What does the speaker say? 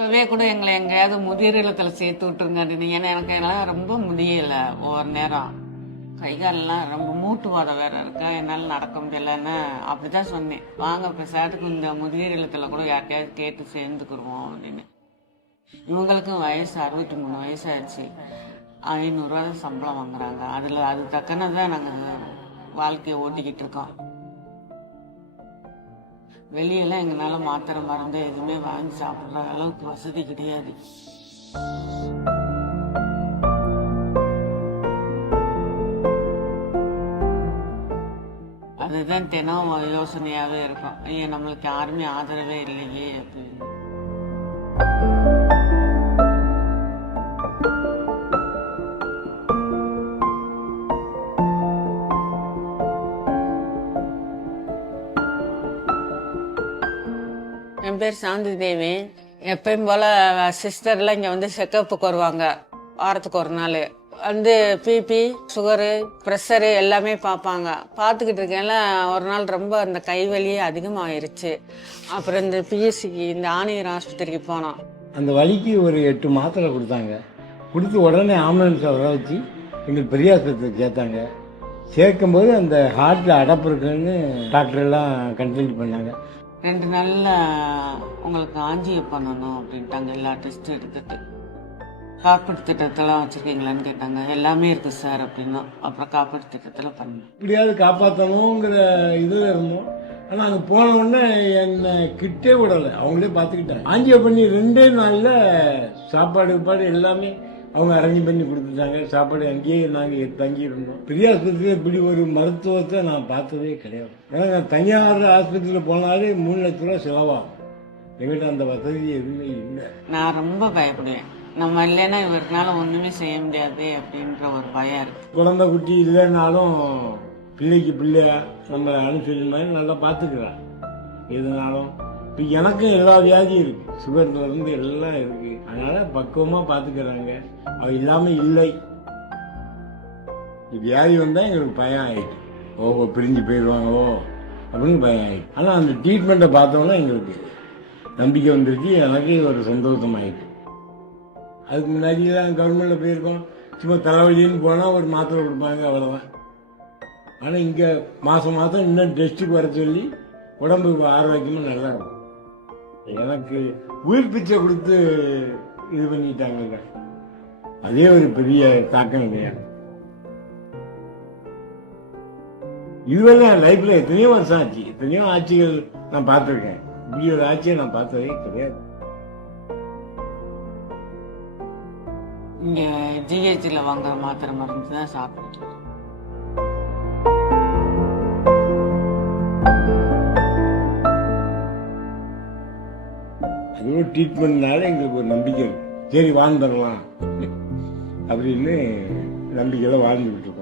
இப்போவே கூட எங்களை எங்கேயாவது முதியோர் இல்லத்தில் சேர்த்து விட்டுருங்க. ஏன்னா எனக்கு எல்லாம் ரொம்ப முடியலை. ஒவ்வொரு நேரம் கை காலெல்லாம் ரொம்ப மூட்டுவாதம் வேற இருக்கா, என்னால் நடக்க முடியலன்னு அப்படிதான் சொன்னேன். வாங்க பேசாட்டுக்கு இந்த முதியோர் இல்லத்தில் கூட யார்கிட்டயாவது கேட்டு சேர்ந்துக்குருவோம் அப்படின்னு. இவங்களுக்கும் வயசு 63 வயசாச்சு. 500 தான் சம்பளம் வாங்குறாங்க. அதில் அது தக்கனதான் நாங்கள் வாழ்க்கையை ஓட்டிக்கிட்டு இருக்கோம். வெளியெல்லாம் எங்களால் மாத்திரை மருந்து எதுவுமே வாங்கி சாப்பிட்ற அளவுக்கு வசதி கிடையாது. அதுதான் தினம் யோசனையாகவே இருக்கும். ஐயா, நம்மளுக்கு யாருமே ஆதரவே இல்லையே அப்படின்னு. என் பேர் சாந்தி தேவி. எப்பயும் போல சிஸ்டர்லாம் இங்கே வந்து செக்கப்புக்கு வருவாங்க. வாரத்துக்கு ஒரு நாள் வந்து பிபி, சுகரு, ப்ரெஷரு எல்லாமே பார்ப்பாங்க. பார்த்துக்கிட்டு இருக்கேன்ல ஒரு நாள் ரொம்ப அந்த கைவலியே அதிகமாகிருச்சு. அப்புறம் இந்த பிஎஸ்சிக்கு இந்த ஆணையர் ஆஸ்பத்திரிக்கு போனோம். அந்த வலிக்கு ஒரு 8 மாத்திரை கொடுத்தாங்க. கொடுத்து உடனே ஆம்புலன்ஸை வர வச்சு எங்களுக்கு பெரிய ஆஸ்பத்திரிக்கு சேர்த்தாங்க. சேர்க்கும்போது அந்த ஹார்ட்டில் அடப்பு இருக்குன்னு டாக்டர் எல்லாம் கன்சல்ட் பண்ணாங்க. 2 நாளில் உங்களுக்கு ஆஞ்சியோ பண்ணணும் அப்படின்ட்டாங்க. எல்லா டெஸ்ட்டும் எடுத்துட்டு காப்பீட்டு திட்டத்தெல்லாம் வச்சுருக்கீங்களான்னு கேட்டாங்க. எல்லாமே இருக்குது சார் அப்படின்னா. அப்புறம் காப்பீட்டு திட்டத்தில் பண்ணோம். இப்படியாவது காப்பாற்றணுங்கிற இதில் இருந்தோம். ஆனால் அங்கே போன உடனே என்னை கிட்டே விடலை. அவங்களே பார்த்துக்கிட்டாங்க. ஆஞ்சியோ பண்ணி 2 நாளில் சாப்பாடு எல்லாமே அவங்க அரேஞ்ச் பண்ணி கொடுத்துட்டாங்க. சாப்பாடு அங்கேயே நாங்கள் தங்கி இருந்தோம். பெரிய ஆஸ்பத்திரியில் இப்படி ஒரு மருத்துவத்தை நான் பார்த்ததே கிடையாது. ஏன்னா நான் தனியார் ஆஸ்பத்திரியில் போனாலே 3 லட்ச ரூபா செலவாகும். எங்கிட்ட அந்த வசதி எதுவுமே இல்லை. நான் ரொம்ப பயப்படுவேன். நம்ம இல்லைன்னா இவருனால ஒன்றுமே செய்ய முடியாது அப்படின்ற ஒரு பயம் இருக்கு. குழந்தை குட்டி இல்லைன்னாலும் பிள்ளைக்கு பிள்ளையா நம்ம அனுசரி மாதிரி நல்லா பார்த்துக்கிறான். எதுனாலும் இப்போ எனக்கும் எல்லா வியாதியும் இருக்குது. சுகர்லேருந்து எல்லாம் இருக்குது. அதனால் பக்குவமாக பார்த்துக்கிறாங்க. அவ இல்லாமல் இல்லை. வியாதி வந்தால் எங்களுக்கு பயம் ஆகிடுச்சு. ஓ பிரிஞ்சு போயிடுவாங்களோ அப்படின்னு பயம் ஆகிடுச்சு. ஆனால் அந்த ட்ரீட்மெண்ட்டை பார்த்தோன்னா எங்களுக்கு நம்பிக்கை வந்துருச்சு. எனக்கு ஒரு சந்தோஷமாயிடுச்சு. அதுக்கு முன்னாடியெல்லாம் கவர்மெண்ட்டில் போயிருக்கோம். சும்மா தலைவலின்னு போனால் ஒரு மாத்திரை கொடுப்பாங்க, அவ்வளோதான். ஆனால் இங்கே மாதம் இன்னும் டெஸ்ட்டுக்கு வர சொல்லி உடம்புக்கு ஆரோக்கியமாக நல்லா இருக்கும். எனக்கு உயிர் பிச்சை கொடுத்து இது பண்ணிட்டாங்க. அதே ஒரு பெரிய தாக்கம் கிடையாது. இதுவரை என் லைஃப்பில் எத்தனையோ வருஷம் ஆச்சு. எத்தனையோ ஆட்சிகள் நான் பார்த்துருக்கேன். இப்படி ஒரு ஆட்சியை நான் பார்த்ததே கிடையாது. இங்கே ஜிஹெச்சில் வாங்குற மாத்திரை மருந்து தான் சாப்பிட்டு. அது ட்ரீட்மெண்ட்னால எங்களுக்கு ஒரு நம்பிக்கை இருக்கு. சரி வாழ்ந்துடலாம் அப்படின்னு நம்பிக்கையில் வாழ்ந்துக்கிட்டு இருக்கோம்.